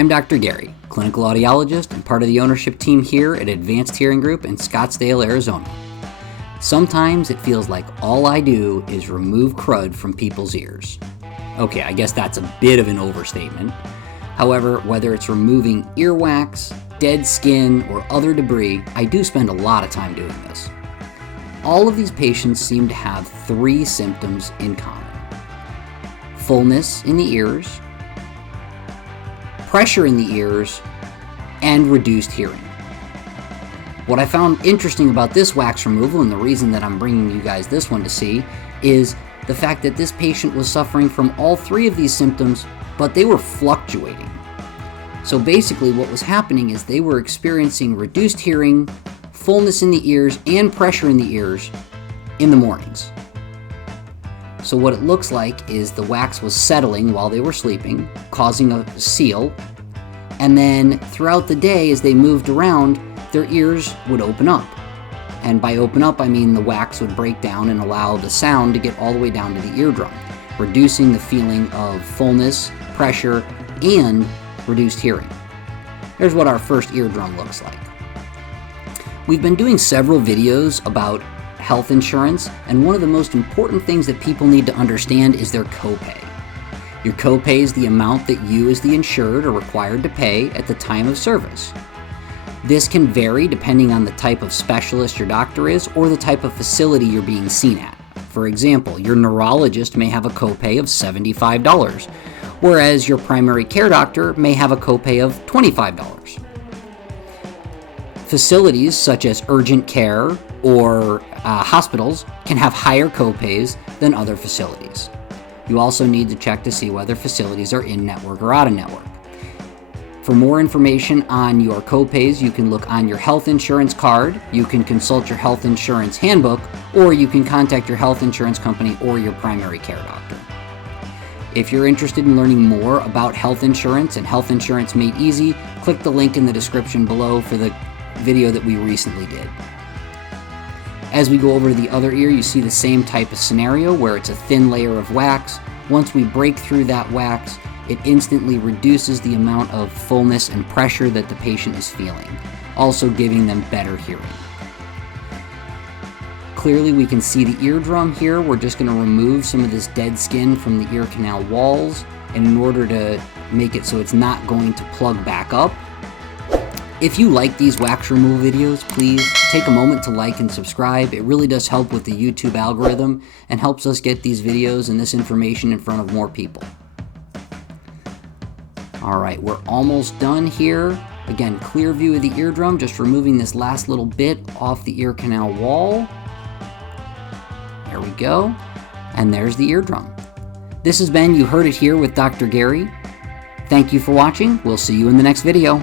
I'm Dr. Gary, clinical audiologist and part of the ownership team here at Advanced Hearing Group in Scottsdale, Arizona. Sometimes it feels like all I do is remove crud from people's ears. Okay, I guess that's a bit of an overstatement. However, whether it's removing earwax, dead skin, or other debris, I do spend a lot of time doing this. All of these patients seem to have three symptoms in common: fullness in the ears, pressure in the ears, and reduced hearing. What I found interesting about this wax removal, and the reason that I'm bringing you guys this one to see, is the fact that this patient was suffering from all three of these symptoms, but they were fluctuating. So basically what was happening is they were experiencing reduced hearing, fullness in the ears, and pressure in the ears in the mornings. So what it looks like is the wax was settling while they were sleeping, causing a seal, and then throughout the day as they moved around, their ears would open up. And by open up, I mean the wax would break down and allow the sound to get all the way down to the eardrum, reducing the feeling of fullness, pressure, and reduced hearing. Here's what our first eardrum looks like. We've been doing several videos about health insurance, and one of the most important things that people need to understand is their copay. Your copay is the amount that you as the insured are required to pay at the time of service. This can vary depending on the type of specialist your doctor is or the type of facility you're being seen at. For example, your neurologist may have a copay of $75, whereas your primary care doctor may have a copay of $25. Facilities such as urgent care or hospitals can have higher copays than other facilities. You also need to check to see whether facilities are in-network or out-of-network. For more information on your copays, you can look on your health insurance card, you can consult your health insurance handbook, or you can contact your health insurance company or your primary care doctor. If you're interested in learning more about health insurance and health insurance made easy, click the link in the description below for the video that we recently did. As we go over to the other ear, you see the same type of scenario where it's a thin layer of wax. Once we break through that wax, it instantly reduces the amount of fullness and pressure that the patient is feeling, also giving them better hearing. Clearly we can see the eardrum here. We're just going to remove some of this dead skin from the ear canal walls, and in order to make it so it's not going to plug back up. If you like these wax removal videos, please take a moment to like and subscribe. It really does help with the YouTube algorithm and helps us get these videos and this information in front of more people. Alright, we're almost done here. Again, clear view of the eardrum, just removing this last little bit off the ear canal wall. There we go. And there's the eardrum. This has been You Heard It Here with Dr. Gary. Thank you for watching. We'll see you in the next video.